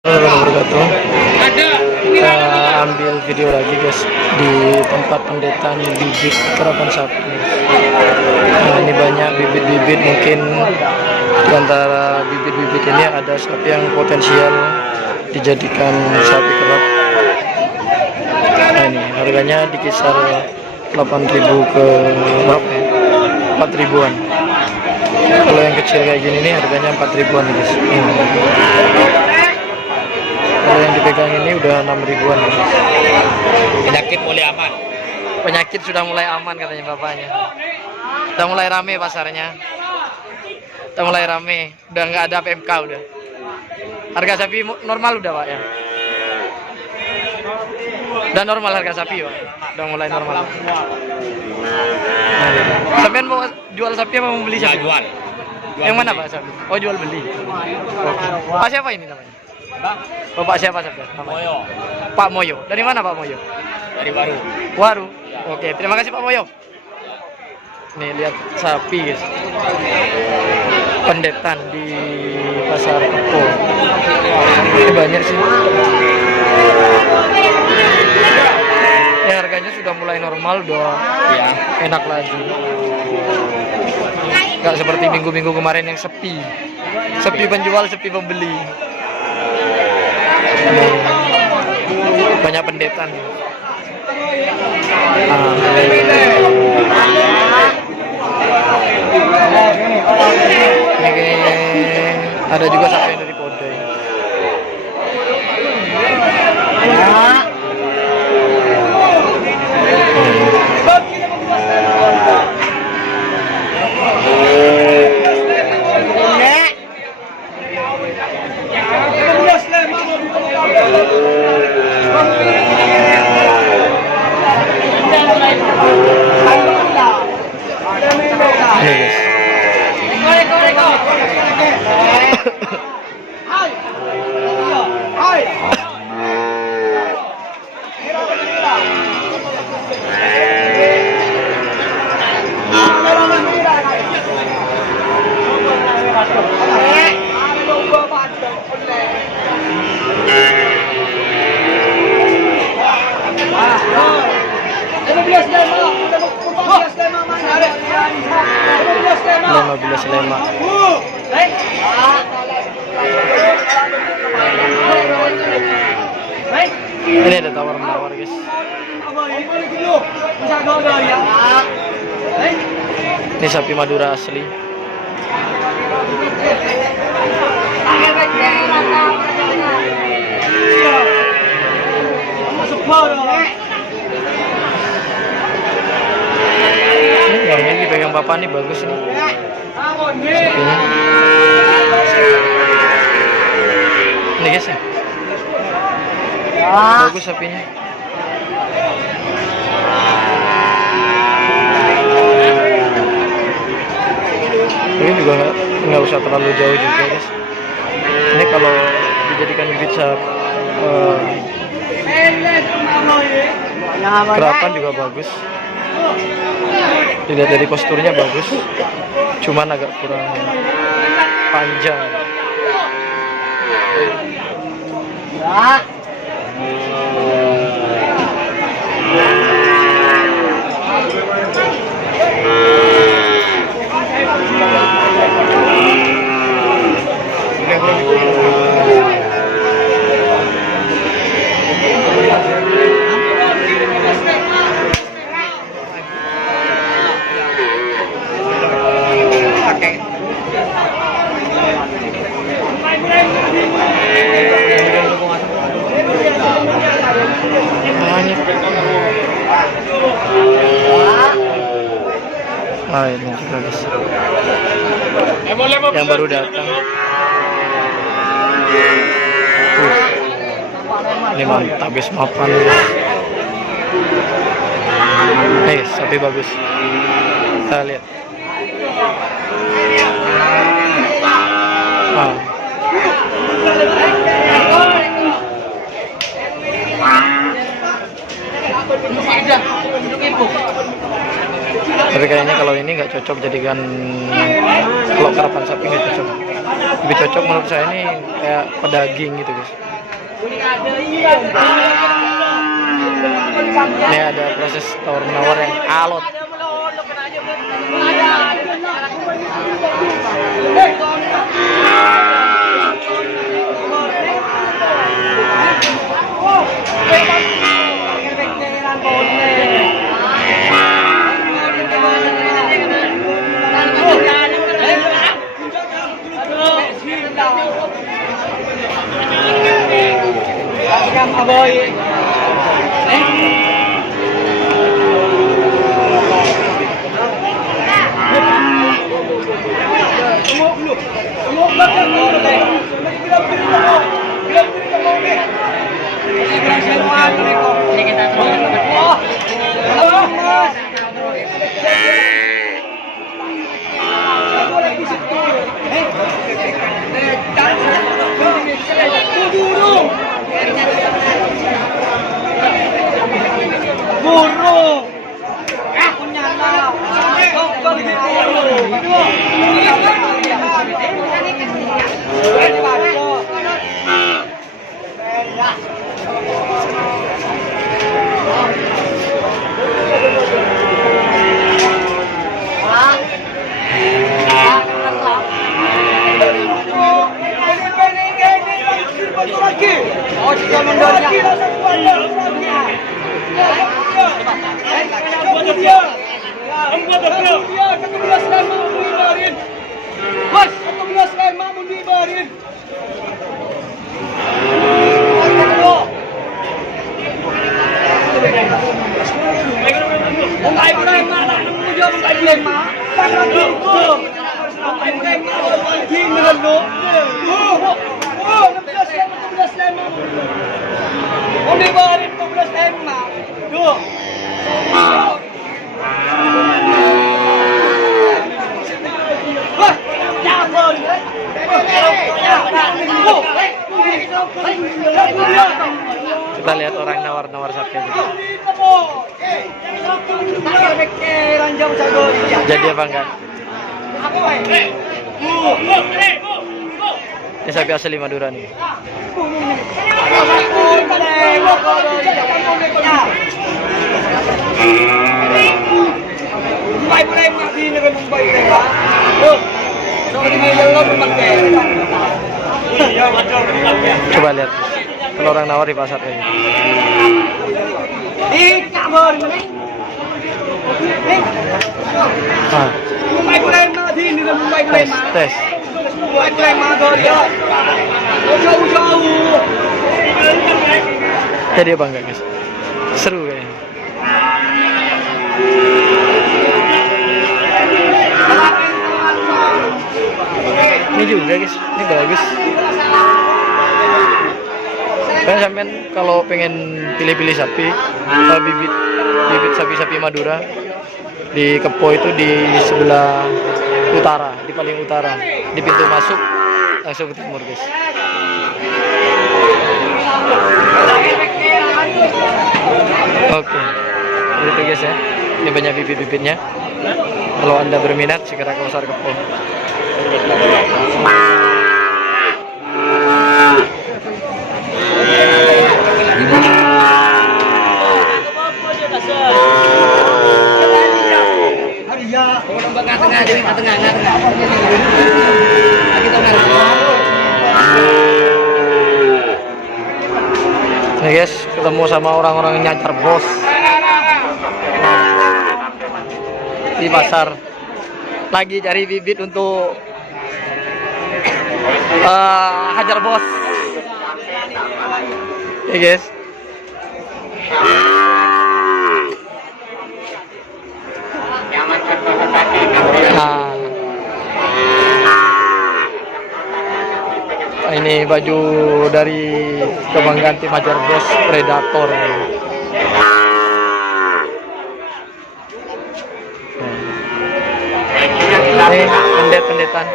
Wabarakatuh. Kita ambil video lagi guys di tempat pendetaan bibit kerapan sapi. Nah, ini banyak bibit-bibit, mungkin di antara bibit-bibit ini ada sapi yang potensial dijadikan sapi kerap. Nah, ini harganya di kisar 8.000 ke berapa ya? 4.000-an. Kalau yang kecil kayak gini nih harganya 4.000-an guys. Kalau yang dipegang ini udah 6.000-an guys. Penyakit mulai aman. Penyakit sudah mulai aman katanya bapaknya. Udah mulai rame pasarnya. Udah mulai rame. Udah nggak ada PMK udah. Harga sapi normal udah pak ya. Udah normal harga sapi pak. Udah mulai normal. Sampean mau jual sapi apa mau beli sapi? Jual. Yang mana pak sapi? Oh jual beli. Oke. Pak siapa ini namanya? Bapak siapa sapi? Moyo. Pak Moyo. Dari mana Pak Moyo? Dari baru. Waru. Oke, terima kasih Pak Moyo. Nih lihat sapi guys. Pendetan di pasar Kepo. Ini banyak sih. Ya harganya sudah mulai normal, udah Ya. enak lagi. Nggak seperti minggu-minggu kemarin yang sepi. Sepi penjual, sepi pembeli. Nih, banyak pendetan. Ada juga sapi yang dari Podai. Lima. Ini ada tawar-menawar guys. Ini sapi Madura asli. Ini yang dipegang bapak nih bagus nih. Sapinya. Ini guys ya. Bagus sapinya. Ini juga nggak usah terlalu jauh juga guys. Ini kalau dijadikan bibit kerapan juga bagus. Dilihat dari posturnya bagus, cuman agak kurang panjang. Nah ini juga guys, yang baru datang. Ini mantap guys, mapan guys. Nih sapi bagus, kita lihat. Tapi kayaknya kalau ini nggak cocok jadikan, kalau karapan sapi nggak cocok. Lebih cocok menurut saya ini kayak pedaging gitu guys. Ini ada proses tawar menawar yang alot. Kita lihat orang nawar-nawar sapi aja. Jadi apa enggak? Ini sapi asli Madura nih. Coba lihat kalau orang nawar di pasar ini. Tes. Jadi apa enggak guys? Seru kayaknya. Ini juga guys, ini bagus. Kan sampean kalau pengen pilih-pilih sapi, bibit sapi-sapi Madura di Kepo itu di sebelah utara, di paling utara, di pintu masuk langsung ke timur guys. Oke, itu guys ya. Ini banyak bibit-bibitnya. Kalau Anda berminat segera ke pasar Kepo. Nih guys, ketemu sama orang-orang yang nyancar bos di pasar, lagi cari bibit untuk hajar bos. Ya guys. Nah, ini baju dari kebanggaan tim hajar bos Predator. Ini pendet-pendetan.